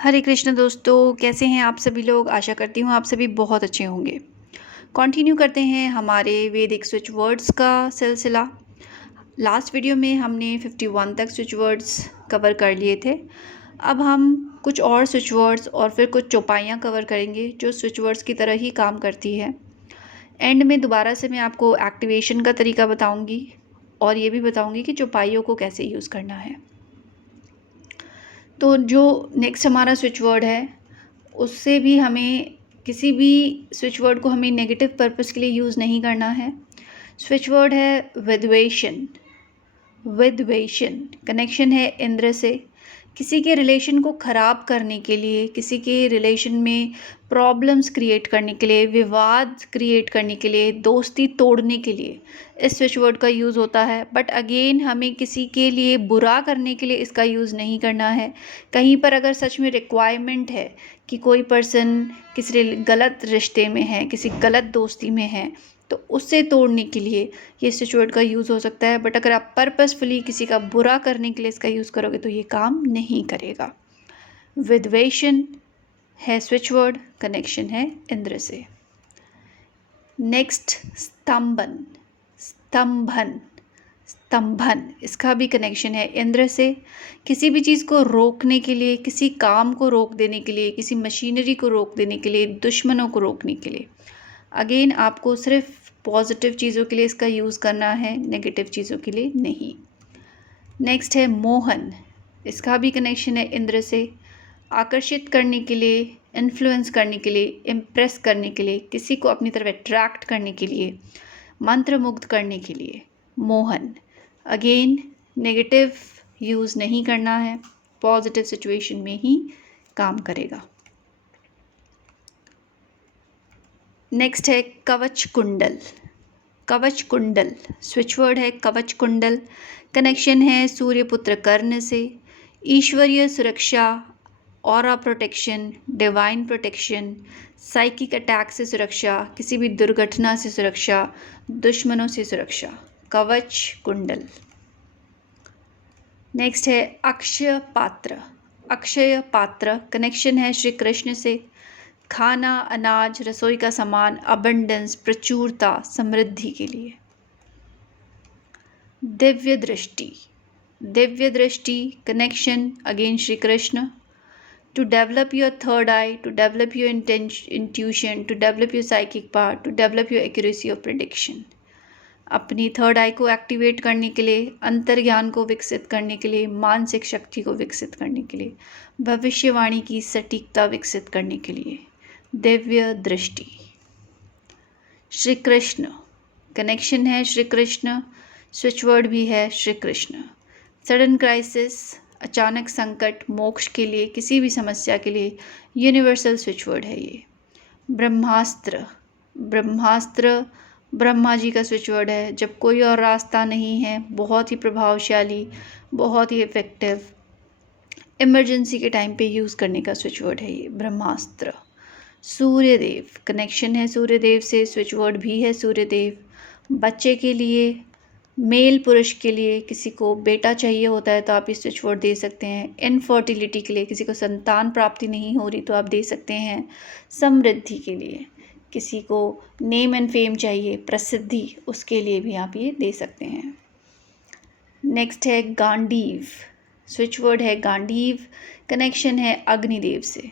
हरे कृष्ण दोस्तों, कैसे हैं आप सभी लोग। आशा करती हूँ आप सभी बहुत अच्छे होंगे। कंटिन्यू करते हैं हमारे वैदिक स्विच वर्ड्स का सिलसिला। लास्ट वीडियो में हमने 51 तक स्विच वर्ड्स कवर कर लिए थे। अब हम कुछ और स्विच वर्ड्स और फिर कुछ चौपाइयाँ कवर करेंगे जो स्विच वर्ड्स की तरह ही काम करती है। एंड में दोबारा से मैं आपको एक्टिवेशन का तरीका बताऊँगी और ये भी बताऊँगी कि चौपाइयों को कैसे यूज़ करना है। तो जो नेक्स्ट हमारा स्विच वर्ड है उससे भी हमें किसी भी स्विच वर्ड को हमें नेगेटिव पर्पस के लिए यूज़ नहीं करना है। स्विच वर्ड है विद्वेषण। विद्वेषण कनेक्शन है इंद्र से। किसी के रिलेशन को ख़राब करने के लिए, किसी के रिलेशन में प्रॉब्लम्स क्रिएट करने के लिए, विवाद क्रिएट करने के लिए, दोस्ती तोड़ने के लिए इस स्विच वर्ड का यूज़ होता है। बट अगेन हमें किसी के लिए बुरा करने के लिए इसका यूज़ नहीं करना है। कहीं पर अगर सच में रिक्वायरमेंट है कि कोई पर्सन किसी गलत रिश्ते में है, किसी गलत दोस्ती में है, तो उससे तोड़ने के लिए ये स्विच वर्ड का यूज़ हो सकता है। बट अगर आप पर्पसफुली किसी का बुरा करने के लिए इसका यूज़ करोगे तो ये काम नहीं करेगा। विद्वेषण है स्विच वर्ड, कनेक्शन है इंद्र से। नेक्स्ट स्तंभन। स्तंभन स्तंभन इसका भी कनेक्शन है इंद्र से। किसी भी चीज़ को रोकने के लिए, किसी काम को रोक देने के लिए, किसी मशीनरी को रोक देने के लिए, दुश्मनों को रोकने के लिए। अगेन आपको सिर्फ पॉजिटिव चीज़ों के लिए इसका यूज़ करना है, नेगेटिव चीज़ों के लिए नहीं। नेक्स्ट है मोहन। इसका भी कनेक्शन है इंद्र से। आकर्षित करने के लिए, इन्फ्लुएंस करने के लिए, इम्प्रेस करने के लिए, किसी को अपनी तरफ अट्रैक्ट करने के लिए, मंत्रमुग्ध करने के लिए। मोहन अगेन नेगेटिव यूज़ नहीं करना है, पॉजिटिव सिचुएशन में ही काम करेगा। नेक्स्ट है कवच कुंडल। कवच कुंडल स्विच वर्ड है कवच कुंडल। कनेक्शन है सूर्यपुत्र कर्ण से। ईश्वरीय सुरक्षा, aura protection, divine protection, psychic attack से सुरक्षा, किसी भी दुर्घटना से सुरक्षा, दुश्मनों से सुरक्षा। कवच कुंडल। नेक्स्ट है अक्षय पात्र। अक्षय पात्र कनेक्शन है श्री कृष्ण से। खाना, अनाज, रसोई का सामान, अबंडेंस, प्रचुरता, समृद्धि के लिए। दिव्य दृष्टि। दिव्य दृष्टि connection again Shri Krishna. To develop your third eye, to develop your intuition, to develop your psychic power, to develop your accuracy of prediction. अपनी थर्ड आई को एक्टिवेट करने के लिए, अंतर्ज्ञान को विकसित करने के लिए, मानसिक शक्ति को विकसित करने के लिए, भविष्यवाणी की सटीकता विकसित करने के लिए। दिव्य दृष्टि। श्री कृष्ण कनेक्शन है श्री कृष्ण, स्विच वर्ड भी है श्री कृष्ण। सडन क्राइसिस, अचानक संकट, मोक्ष के लिए, किसी भी समस्या के लिए यूनिवर्सल स्विच वर्ड है ये। ब्रह्मास्त्र। ब्रह्मास्त्र ब्रह्मा जी का स्विच वर्ड है। जब कोई और रास्ता नहीं है, बहुत ही प्रभावशाली, बहुत ही इफेक्टिव, इमरजेंसी के टाइम पे यूज़ करने का स्विच वर्ड है ये ब्रह्मास्त्र। सूर्यदेव कनेक्शन है सूर्यदेव से, स्विच वर्ड भी है सूर्यदेव। बच्चे के लिए, मेल पुरुष के लिए, किसी को बेटा चाहिए होता है तो आप इस स्विच वर्ड दे सकते हैं। इनफर्टिलिटी के लिए, किसी को संतान प्राप्ति नहीं हो रही तो आप दे सकते हैं। समृद्धि के लिए, किसी को नेम एंड फेम चाहिए, प्रसिद्धि, उसके लिए भी आप ये दे सकते हैं। नेक्स्ट है गांडीव। स्विच वर्ड है गांडीव। कनेक्शन है अग्निदेव से।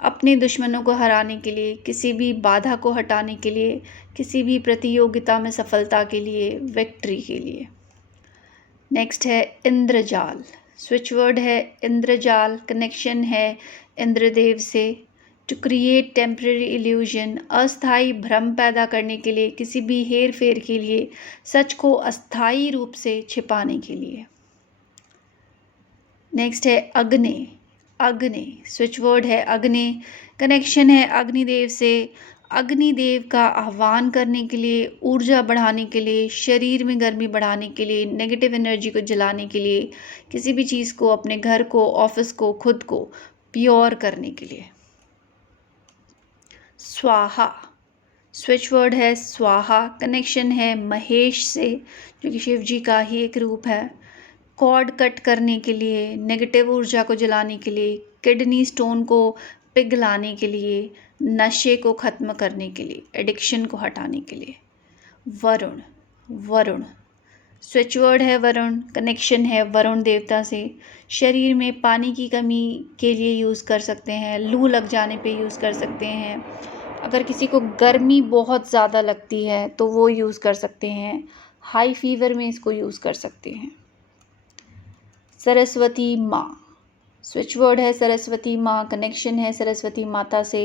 अपने दुश्मनों को हराने के लिए, किसी भी बाधा को हटाने के लिए, किसी भी प्रतियोगिता में सफलता के लिए, विक्ट्री के लिए। नेक्स्ट है इंद्रजाल। स्विच वर्ड है इंद्रजाल। कनेक्शन है इंद्रदेव से। टू क्रिएट टेम्परेरी इल्यूजन, अस्थाई भ्रम पैदा करने के लिए, किसी भी हेर फेर के लिए, सच को अस्थाई रूप से छिपाने के लिए। नेक्स्ट है अग्नि। अग्नि स्विच वर्ड है अग्नि। कनेक्शन है अग्निदेव से। अग्निदेव का आह्वान करने के लिए, ऊर्जा बढ़ाने के लिए, शरीर में गर्मी बढ़ाने के लिए, नेगेटिव एनर्जी को जलाने के लिए, किसी भी चीज़ को, अपने घर को, ऑफिस को, खुद को प्योर करने के लिए। स्वाहा स्विच वर्ड है स्वाहा। कनेक्शन है महेश से, जो कि शिव जी का ही एक रूप है। कॉर्ड कट करने के लिए, नेगेटिव ऊर्जा को जलाने के लिए, किडनी स्टोन को पिघलाने के लिए, नशे को ख़त्म करने के लिए, एडिक्शन को हटाने के लिए। वरुण, वरुण स्विच वर्ड है वरुण, कनेक्शन है वरुण देवता से। शरीर में पानी की कमी के लिए यूज़ कर सकते हैं, लू लग जाने पे यूज़ कर सकते हैं, अगर किसी को गर्मी बहुत ज़्यादा लगती है तो वो यूज़ कर सकते हैं, हाई फीवर में इसको यूज़ कर सकते हैं। सरस्वती माँ, स्विच वर्ड है सरस्वती माँ, कनेक्शन है सरस्वती माता से।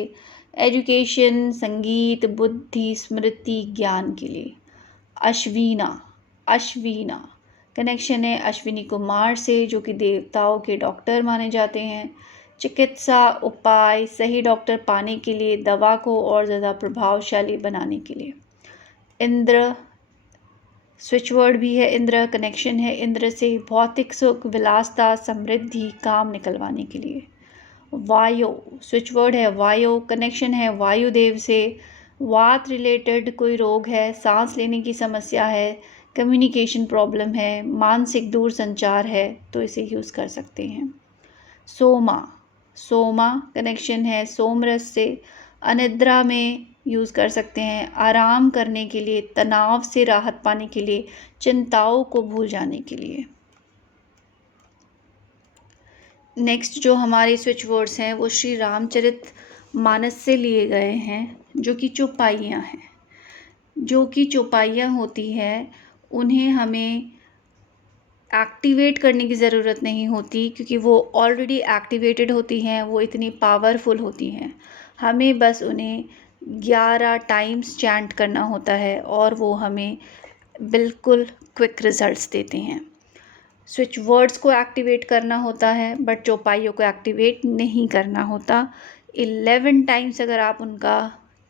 एजुकेशन, संगीत, बुद्धि, स्मृति, ज्ञान के लिए। अश्वीना, अश्वीना कनेक्शन है अश्विनी कुमार से, जो कि देवताओं के डॉक्टर माने जाते हैं। चिकित्सा, उपाय, सही डॉक्टर पाने के लिए, दवा को और ज़्यादा प्रभावशाली बनाने के लिए। इंद्र, स्विच वर्ड भी है इंद्र, कनेक्शन है इंद्र से, भौतिक सुख, विलासता, समृद्धि, काम निकलवाने के लिए। वायु, स्विच वर्ड है वायु, कनेक्शन है वायुदेव से। वात रिलेटेड कोई रोग है, सांस लेने की समस्या है, कम्युनिकेशन प्रॉब्लम है, मानसिक दूर संचार है, तो इसे यूज़ कर सकते हैं। सोमा, सोमा कनेक्शन है सोमरस से, अनिद्रा में यूज़ कर सकते हैं, आराम करने के लिए, तनाव से राहत पाने के लिए, चिंताओं को भूल जाने के लिए। नेक्स्ट जो हमारे स्विच वर्ड्स हैं वो श्री रामचरित मानस से लिए गए हैं, जो कि चौपाइयाँ हैं। जो कि चौपाइयाँ होती है उन्हें हमें एक्टिवेट करने की ज़रूरत नहीं होती, क्योंकि वो ऑलरेडी एक्टिवेटेड होती हैं, वो इतनी पावरफुल होती हैं। हमें बस उन्हें 11 टाइम्स चैंट करना होता है और वो हमें बिल्कुल क्विक रिजल्ट्स देते हैं। स्विच वर्ड्स को एक्टिवेट करना होता है बट चौपाइयों को एक्टिवेट नहीं करना होता। 11 टाइम्स अगर आप उनका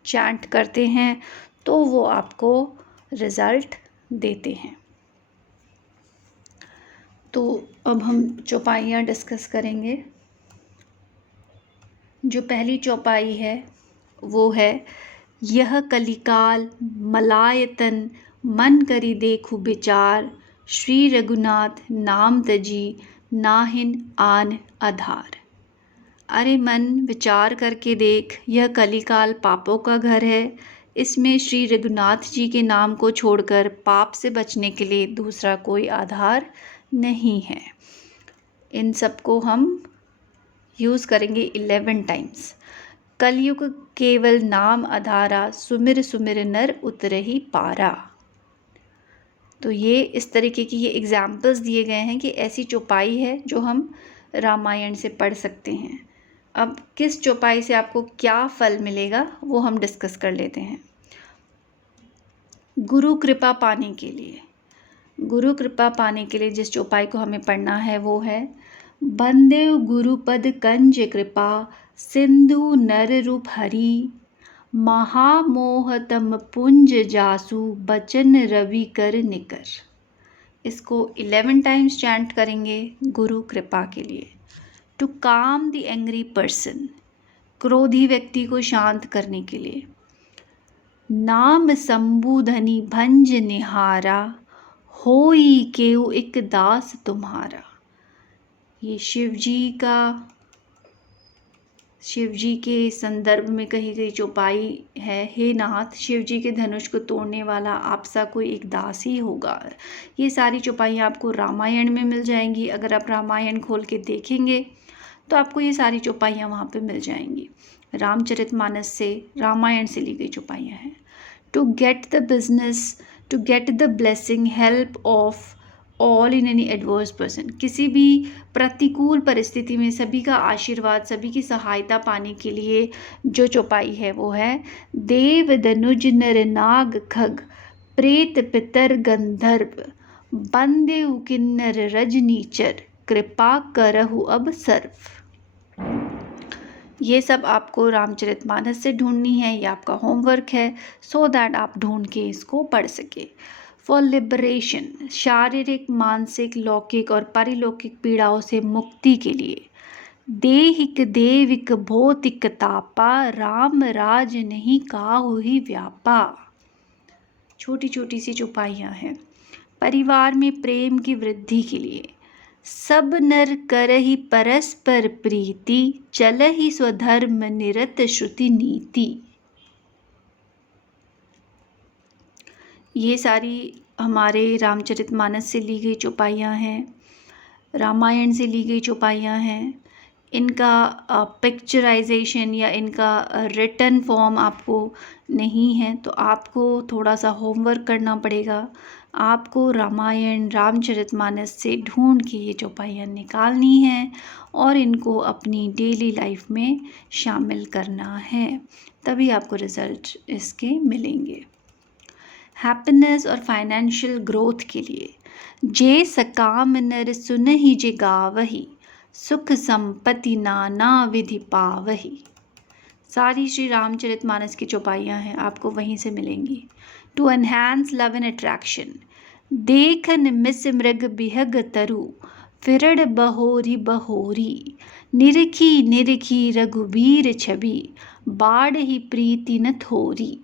चैंट करते हैं तो वो आपको रिज़ल्ट देते हैं। तो अब हम चौपाइयाँ डिस्कस करेंगे। जो पहली चौपाई है वो है, यह कलिकाल मलायतन मन करी देखु विचार, श्री रघुनाथ नाम तजी नाहिन आन आधार। अरे मन, विचार करके देख, यह कलिकाल पापों का घर है, इसमें श्री रघुनाथ जी के नाम को छोड़कर पाप से बचने के लिए दूसरा कोई आधार नहीं है। इन सबको हम यूज़ करेंगे 11 टाइम्स। कलयुग केवल नाम आधारा, सुमिर सुमिर नर उतरहि पारा। तो ये इस तरीके की ये एग्जाम्पल्स दिए गए हैं कि ऐसी चौपाई है जो हम रामायण से पढ़ सकते हैं। अब किस चौपाई से आपको क्या फल मिलेगा वो हम डिस्कस कर लेते हैं। गुरु कृपा पाने के लिए, गुरु कृपा पाने के लिए जिस चौपाई को हमें पढ़ना है वो है, बंदेव गुरुपद कंज कृपा, सिंधु नर रूप हरि, महामोहतम पुंज जासु, बचन रवि कर निकर। इसको 11 टाइम्स चैंट करेंगे गुरु कृपा के लिए। टू काम द एंग्री पर्सन, क्रोधी व्यक्ति को शांत करने के लिए। नाम संबुधनि भंज निहारा, होई केउ एक दास तुम्हारा। ये शिव जी के संदर्भ में कही गई चौपाई है। हे नाथ, शिव जी के धनुष को तोड़ने वाला आपसा कोई एक दास ही होगा। ये सारी चौपाइयाँ आपको रामायण में मिल जाएंगी। अगर आप रामायण खोल के देखेंगे तो आपको ये सारी चौपाइयाँ वहाँ पे मिल जाएंगी। रामचरितमानस से, रामायण से ली गई चौपाइयाँ हैं। To get the business, to get the blessing, help of all in any adverse person. किसी भी प्रतिकूल परिस्थिति में सभी का आशीर्वाद, सभी की सहायता पाने के लिए जो चौपाई है वो है, देव दनुज नर नाग खग, प्रेत पितर गंधर्व, बंदेव किन्नर रजनीचर, कृपा करहु अब सर्व। ये सब आपको रामचरितमानस से ढूंढनी है, ये आपका होमवर्क है, सो दैट आप ढूंढ के इसको पढ़ सके। फॉर लिबरेशन, शारीरिक, मानसिक, लौकिक और पारिलौकिक पीड़ाओं से मुक्ति के लिए। देहिक देविक भौतिक तापा, राम राज नहीं काहु ही व्यापा। छोटी छोटी सी चौपाइयाँ हैं। परिवार में प्रेम की वृद्धि के लिए। सब नर करहि परस्पर प्रीति, चलहि स्वधर्म निरत श्रुति नीति। ये सारी हमारे रामचरितमानस से ली गई चौपाइयाँ हैं, रामायण से ली गई चौपाइयाँ हैं। इनका पिक्चराइजेशन या इनका रिटन फॉर्म आपको नहीं है, तो आपको थोड़ा सा होमवर्क करना पड़ेगा। आपको रामायण रामचरितमानस से ढूंढ के ये चौपाइयाँ निकालनी हैं और इनको अपनी डेली लाइफ में शामिल करना है, तभी आपको रिज़ल्ट इसके मिलेंगे। हैप्पीनेस और फाइनेंशियल ग्रोथ के लिए जे सकाम नर सुनहि जे गावही, सुख संपत्ति नाना विधि पावही। सारी श्री रामचरितमानस की चौपाइयाँ हैं, आपको वहीं से मिलेंगी। To enhance love and attraction, देखन मिस मृग बिहग तरु, फिरड़ बहोरी बहोरी, निरखी निरखी रघुबीर छवि, बाढ़ ही प्रीति न थोरी।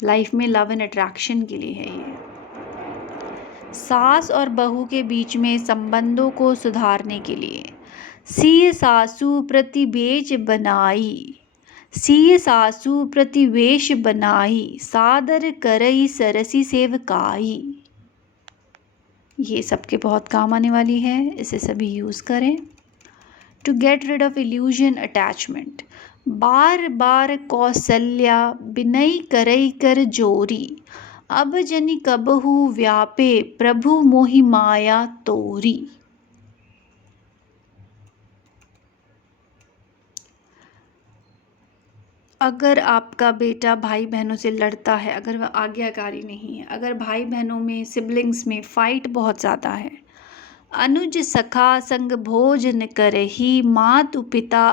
लाइफ में लव एंड अट्रैक्शन के लिए है ये। सास और बहू के बीच में संबंधों को सुधारने के लिए सिय सासु प्रतिवेश बनाई, सिय सासु प्रतिवेश बनाई, सादर करई सरसी सेवकाई। ये सबके बहुत काम आने वाली है, इसे सभी यूज़ करें। To get rid of illusion attachment, बार बार कौशल्या बिनई करई कर जोरी, अब जनि कबहु व्यापे प्रभु मोहि माया तोरी। अगर आपका बेटा भाई बहनों से लड़ता है, अगर वह आज्ञाकारी नहीं है, अगर भाई बहनों में सिबलिंग्स में फाइट बहुत ज़्यादा है, अनुज सखा संग भोजन करही, मातु पिता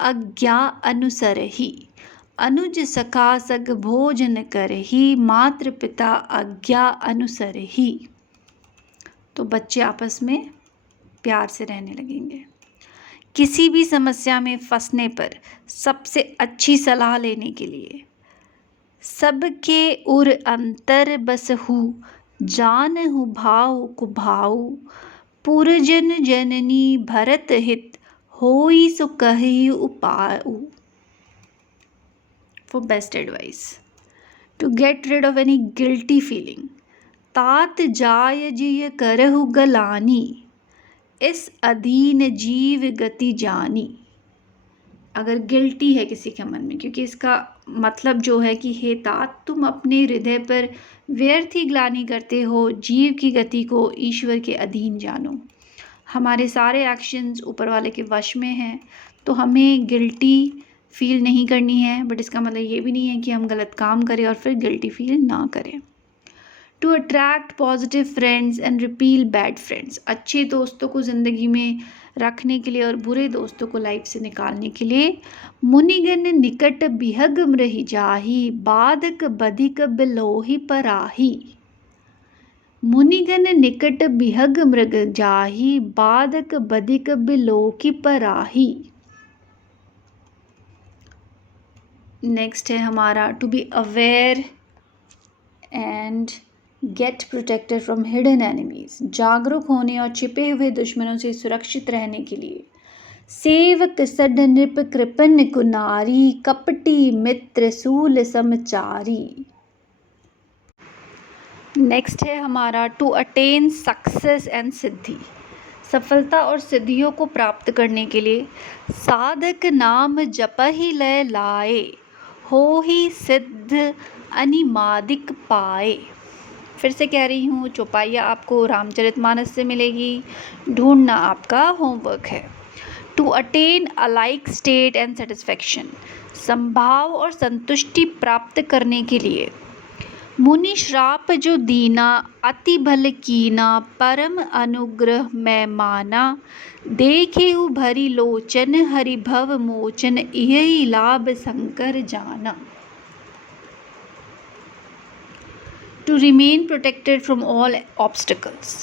आज्ञा अनुसरही। अनुज सखा संग भोजन करही, मातृ पिता आज्ञा अनुसरही। तो बच्चे आपस में प्यार से रहने लगेंगे। किसी भी समस्या में फंसने पर सबसे अच्छी सलाह लेने के लिए सबके उर अंतर बसहु, जानहु भाव कुभाऊ, पुरजन जननी भरत हित, होई सो कहि उपाऊ। For best advice, to get rid of any guilty feeling, तात जाय जिय करहु गलानी, इस अधीन जीव गति जानी। अगर गिल्टी है किसी के मन में, क्योंकि इसका मतलब जो है कि हे तात, तुम अपने हृदय पर व्यर्थ ही ग्लानि करते हो, जीव की गति को ईश्वर के अधीन जानो। हमारे सारे एक्शंस ऊपर वाले के वश में हैं, तो हमें गिल्टी फील नहीं करनी है, बट इसका मतलब ये भी नहीं है कि हम गलत काम करें और फिर गिल्टी फील ना करें। To attract positive friends and repeal bad friends, अच्छे दोस्तों को ज़िंदगी में रखने के लिए और बुरे दोस्तों को लाइफ से निकालने के लिए मुनिगण निकट बिहग मृहि जाही, बाधक बधिक बिलोहि पराही। मुनिगण निकट बिहग मृग जाही, बाधक बधिक बिलोहि पराही। नेक्स्ट है हमारा to be aware and get protected from hidden enemies, जागरूक होने और छिपे हुए दुश्मनों से सुरक्षित रहने के लिए सेवक सड नृप कृपन कुनारी, कपटी मित्र सूल समचारी। नेक्स्ट है हमारा टू अटेन सक्सेस एंड सिद्धि, सफलता और सिद्धियों को प्राप्त करने के लिए साधक नाम जपहि लय लाए, हो ही सिद्ध अनिमादिक पाए। फिर से कह रही हूँ, चौपाइयाँ आपको रामचरितमानस से मिलेगी, ढूंढना आपका होमवर्क है। To attain a like state and satisfaction, संभाव और संतुष्टि प्राप्त करने के लिए मुनि श्राप जो दीना, अति भल कीना, परम अनुग्रह मैं माना, देखेहु भरी लोचन, हरि भव मोचन, यही लाभ शंकर जाना। To remain protected from all obstacles,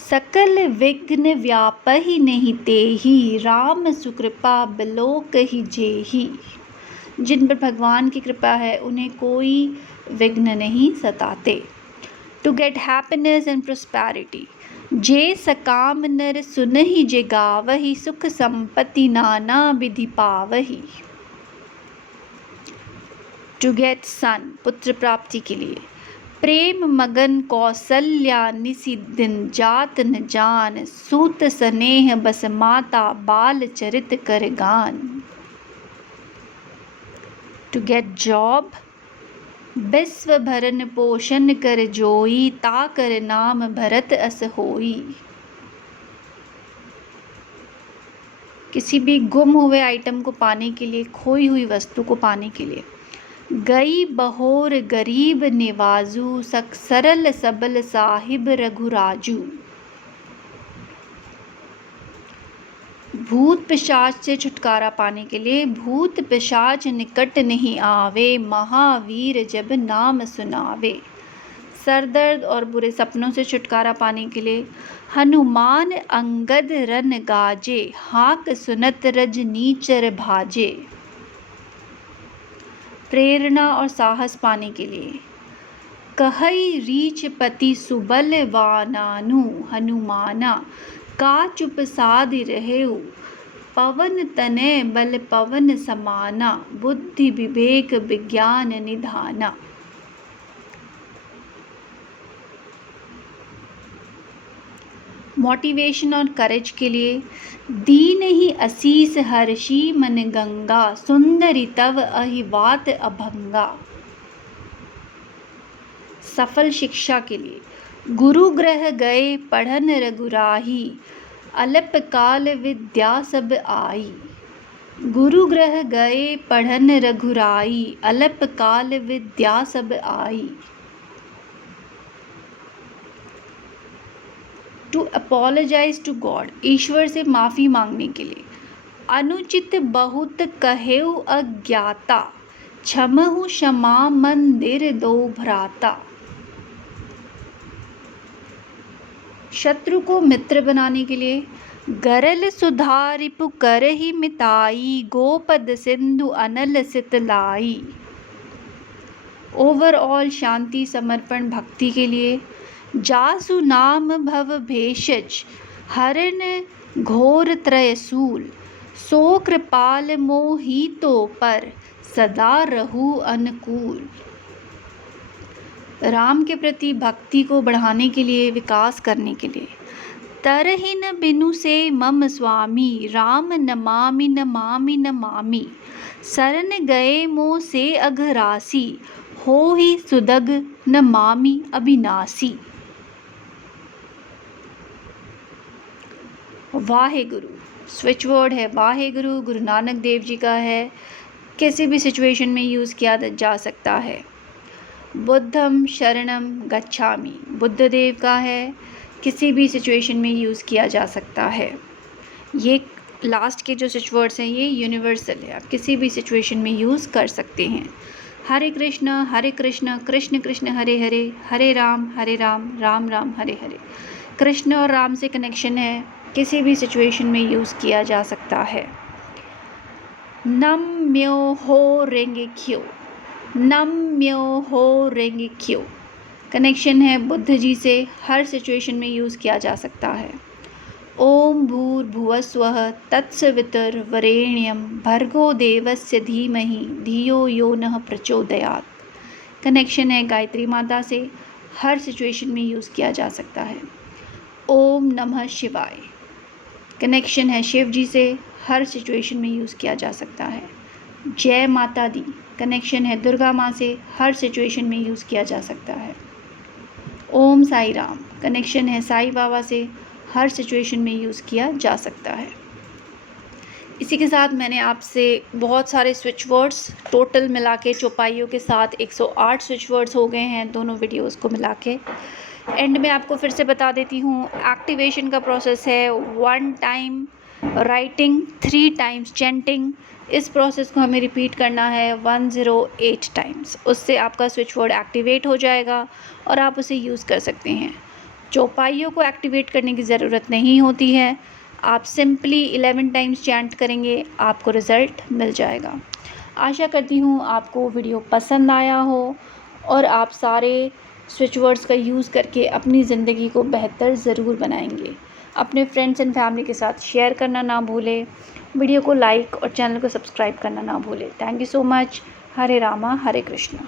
सकल विघ्न व्यापहि नहीं तेहि, राम सुकृपा बिलोक ही जेहि। जिन पर भगवान की कृपा है उन्हें कोई विघ्न नहीं सताते। To get happiness and prosperity, जे सकाम नर सुनहि जे गावहि, सुख संपत्ति नाना विधि पावहि। टू गेट सन, पुत्र प्राप्ति के लिए। प्रेम मगन कौसल्या निसि दिन, जात न जान सूत स्नेह बस माता, बाल चरित कर गान। टू गेट जॉब, विश्व भरन पोषण कर जोई, ता कर नाम भरत अस होई। किसी भी गुम हुए आइटम को पाने के लिए, खोई हुई वस्तु को पाने के लिए। गई बहोर गरीब निवाजू, सक सरल सबल साहिब रघुराजू। भूत पिशाच से छुटकारा पाने के लिए, भूत पिशाच निकट नहीं आवे, महावीर जब नाम सुनावे। सरदर्द और बुरे सपनों से छुटकारा पाने के लिए, हनुमान अंगद रन गाजे, हाक सुनत रजनीचर भाजे। प्रेरणा और साहस पाने के लिए, कहई रीछ पति सुबल वानानु, हनुमाना का चुप साधि रहेउ, पवन तनय बल पवन समाना, बुद्धि विवेक विज्ञान निधाना। मोटिवेशन और करेज के लिए, दीन ही असीस हर्षी मन गंगा, सुंदरी तव अहिवात अभंगा। सफल शिक्षा के लिए, गुरु ग्रह गए पढ़न रघुराही, अल्प काल विद्या सब आई। गुरु ग्रह गए पढ़न रघुराई, अल्प काल विद्या सब आई। टू अपोलोजाइज टू गॉड, ईश्वर से माफ़ी मांगने के लिए। अनुचित बहुत कहेउ अज्ञाता, क्षमहु क्षमा मंदिर दो भ्राता। शत्रु को मित्र बनाने के लिए, गरल सुधारिपु करहि मिताई, गोपद सिंधु अनल सितलाई। ओवरऑल शांति, समर्पण, भक्ति के लिए, जासु नाम भव भेषज, हरन घोर त्रयसूल, सो कृपाल मोहितो पर, सदा रहु अनुकूल। राम के प्रति भक्ति को बढ़ाने के लिए, विकास करने के लिए, तरहि न बिनु से मम स्वामी, राम नमामि नमामि नमामि, शरण गए मो से अघरासी, हो ही सुदग नमामि अविनाशी। वाहेगुरु, स्विच वर्ड है वाहेगुरु, गुरु नानक देव जी का है, किसी भी सिचुएशन में यूज़ किया जा सकता है। बुद्धम शरणम गच्छामि, बुद्ध देव का है, किसी भी सिचुएशन में यूज़ किया जा सकता है। ये लास्ट के जो स्विच वर्ड्स हैं ये यूनिवर्सल है, आप किसी भी सिचुएशन में यूज़ कर सकते हैं। हरे कृष्ण कृष्ण कृष्ण हरे हरे, हरे राम राम राम हरे हरे। कृष्ण और राम से कनेक्शन है, किसी भी सिचुएशन में यूज़ किया जा सकता है। नम म्यो हो रेंगे क्यों, नम म्यो हो रेंगे क्यों, कनेक्शन है बुद्ध जी से, हर सिचुएशन में यूज़ किया जा सकता है। ओम भूर्भुवस्वः तत्सवितुर्वरेण्यं, भर्गो देवस्य धीमहि धियो यो नः प्रचोदयात्, कनेक्शन है गायत्री माता से, हर सिचुएशन में यूज़ किया जा सकता है। ओम नमः शिवाय, कनेक्शन है शिव जी से, हर सिचुएशन में यूज़ किया जा सकता है। जय माता दी, कनेक्शन है दुर्गा माँ से, हर सिचुएशन में यूज़ किया जा सकता है। ओम साई राम, कनेक्शन है साईं बाबा से, हर सिचुएशन में यूज़ किया जा सकता है। इसी के साथ मैंने आपसे बहुत सारे स्विच वर्ड्स टोटल मिला के चौपाइयों के साथ 108 स्विच वर्ड्स हो गए हैं दोनों वीडियोस को मिला के। एंड में आपको फिर से बता देती हूँ, एक्टिवेशन का प्रोसेस है 1 टाइम राइटिंग, 3 टाइम्स चैंटिंग। इस प्रोसेस को हमें रिपीट करना है 108 टाइम्स, उससे आपका स्विच वर्ड एक्टिवेट हो जाएगा और आप उसे यूज़ कर सकते हैं। चौपाइयों को एक्टिवेट करने की ज़रूरत नहीं होती है, आप सिंपली 11 टाइम्स चैंट करेंगे, आपको रिज़ल्ट मिल जाएगा। आशा करती हूँ आपको वीडियो पसंद आया हो और आप सारे स्विच वर्ड्स का यूज़ करके अपनी ज़िंदगी को बेहतर ज़रूर बनाएंगे। अपने फ्रेंड्स एंड फैमिली के साथ शेयर करना ना भूलें। वीडियो को लाइक और चैनल को सब्सक्राइब करना ना भूलें। Thank you so much. Hare Rama Hare Krishna.